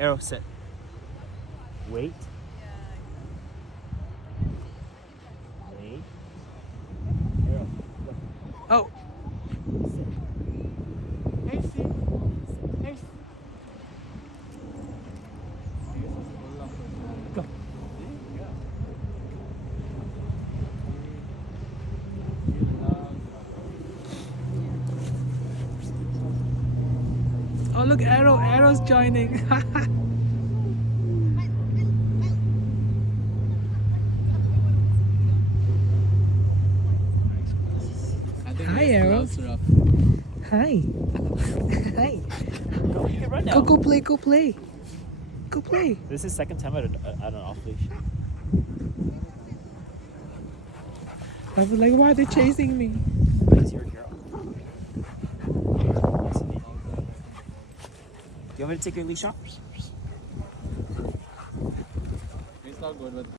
Arrow, sit. Wait. Wait. Arrow. Oh. Hey, sit. Hey. Go. Oh, look, Arrow's joining. Hi, Arrow. Hi. Hi. Go. You can run now. Go play. Go play. Go play. This is second time at an off leash. I was like, why are they chasing me? Because you're a girl. Do you want me to take your leash off? It's not good, but